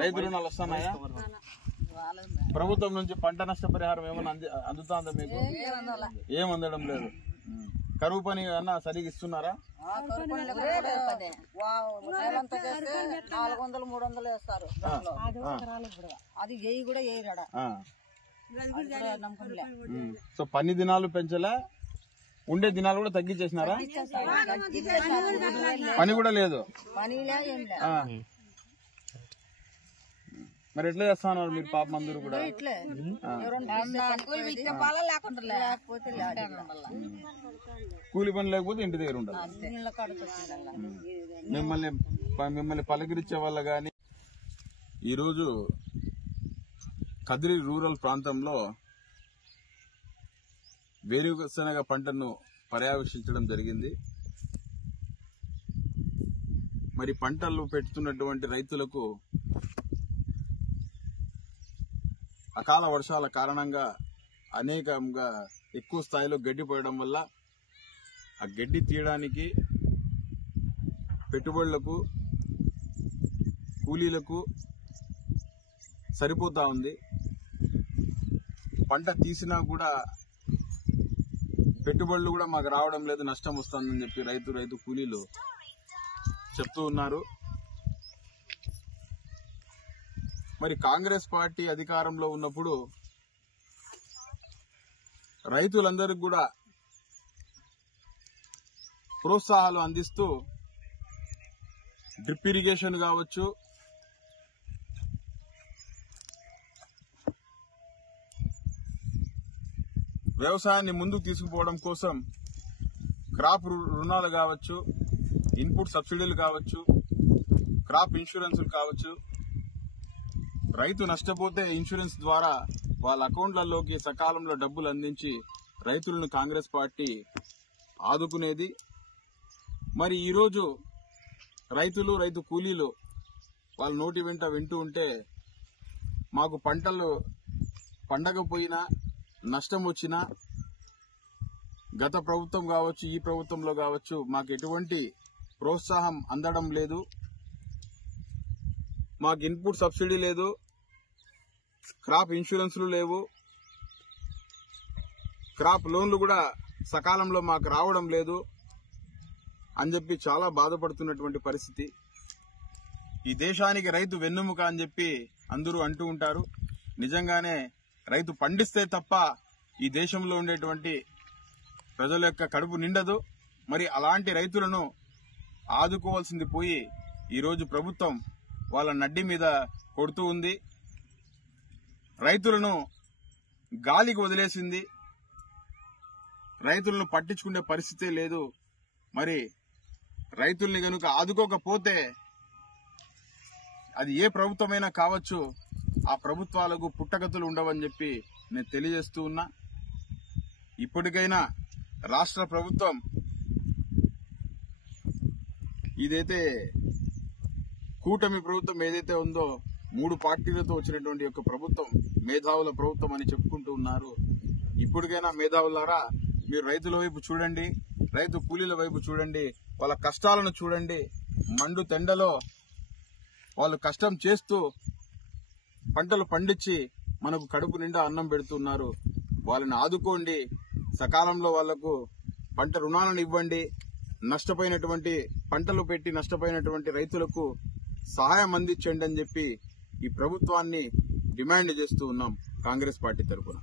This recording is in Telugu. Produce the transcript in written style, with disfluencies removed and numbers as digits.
రైతు రుణాలు వస్తున్నాయా? ప్రభుత్వం నుంచి పంట నష్టపరిహారం ఏమైనా అందుతుందా మీకు? ఏం అందడం లేదు. కరువు పని అన్నా సరిగ్గా ఇస్తున్నారా? 400-300 వేస్తారు. అది ఏయి కూడా ఏయరాడా. సో పని దినాలు పెంచలే, ఉండే దినాలు కూడా తగ్గించేసినారా? పని కూడా లేదు. మరి ఎట్లా చేస్తున్నారు మీరు పాపం అందరూ కూడా? కూలి పని లేకపోతే ఇంటి దగ్గర ఉండాలి. మిమ్మల్ని పలకరించే వల్ల గాని. ఈరోజు కదిరి రూరల్ ప్రాంతంలో వేరుశనగ పంటను పర్యవేక్షించడం జరిగింది. మరి పంటలు పెట్టుతున్నటువంటి రైతులకు అకాల వర్షాల కారణంగా అనేకంగా ఎక్కువ స్థాయిలో గడ్డి పోయడం వల్ల ఆ గడ్డి తీయడానికి పెట్టుబడులకు కూలీలకు సరిపోతా ఉంది. పంట తీసినా కూడా పెట్టుబడులు కూడా మాకు రావడం లేదు, నష్టం వస్తుందని చెప్పి రైతు కూలీలు చెప్తూ ఉన్నారు. మరి కాంగ్రెస్ పార్టీ అధికారంలో ఉన్నప్పుడు రైతులందరికీ కూడా ప్రోత్సాహాలు అందిస్తూ డ్రిప్ ఇరిగేషన్ కావచ్చు, వ్యవసాయాన్ని ముందుకు తీసుకుపోవడం కోసం క్రాప్ రుణాలు కావచ్చు, ఇన్పుట్ సబ్సిడీలు కావచ్చు, క్రాప్ ఇన్సూరెన్సులు కావచ్చు, రైతు నష్టపోతే ఇన్సూరెన్స్ ద్వారా వాళ్ళ అకౌంట్లలోకి సకాలంలో డబ్బులు అందించి రైతులను కాంగ్రెస్ పార్టీ ఆదుకునేది. మరి ఈరోజు రైతు కూలీలు వాళ్ళ నోటి వెంట వింటూ ఉంటే మాకు పంటలు పండకపోయినా నష్టం వచ్చినా గత ప్రభుత్వం కావచ్చు, ఈ ప్రభుత్వంలో కావచ్చు, మాకు ఎటువంటి ప్రోత్సాహం అందడం లేదు. మాకు ఇన్పుట్ సబ్సిడీ లేదు, క్రాప్ ఇన్సూరెన్స్లు లేవు, క్రాప్ లోన్లు కూడా సకాలంలో మాకు రావడం లేదు అని చెప్పి చాలా బాధపడుతున్నటువంటి పరిస్థితి. ఈ దేశానికి రైతు వెన్నెముక అని చెప్పి అందరూ అంటూ ఉంటారు. నిజంగానే రైతు పండిస్తే తప్ప ఈ దేశంలో ఉండేటువంటి ప్రజల యొక్క కడుపు నిండదు. మరి అలాంటి రైతులను ఆదుకోవాల్సింది పోయి ఈరోజు ప్రభుత్వం వాళ్ళ నడ్డి మీద కొడుతూ ఉంది. రైతులను గాలికి వదిలేసింది. రైతులను పట్టించుకునే పరిస్థితే లేదు. మరి రైతుల్ని గనుక ఆదుకోకపోతే అది ఏ ప్రభుత్వమైనా కావచ్చు, ఆ ప్రభుత్వాలకు పుట్టగతులు ఉండవని చెప్పి నేను తెలియజేస్తూ ఉన్నా. ఇప్పటికైనా రాష్ట్ర ప్రభుత్వం ఇదైతే కూటమి ప్రభుత్వం ఏదైతే ఉందో 3 పార్టీలతో వచ్చినటువంటి యొక్క ప్రభుత్వం మేధావుల ప్రభుత్వం అని చెప్పుకుంటూ ఉన్నారు. ఇప్పటికైనా మేధావులారా మీరు రైతుల వైపు చూడండి, రైతు కూలీల వైపు చూడండి, వాళ్ళ కష్టాలను చూడండి. మండు తెండలో వాళ్ళు కష్టం చేస్తూ పంటలు పండించి మనకు కడుపు నిండా అన్నం పెడుతున్నారు. వాళ్ళని ఆదుకోండి, సకాలంలో వాళ్లకు పంట రుణాలను ఇవ్వండి. నష్టపోయినటువంటి పంటలు పెట్టి నష్టపోయినటువంటి రైతులకు సహాయం అందించండి అని చెప్పి ఈ ప్రభుత్వాన్ని డిమాండ్ చేస్తూ ఉన్నాం కాంగ్రెస్ పార్టీ తరఫున.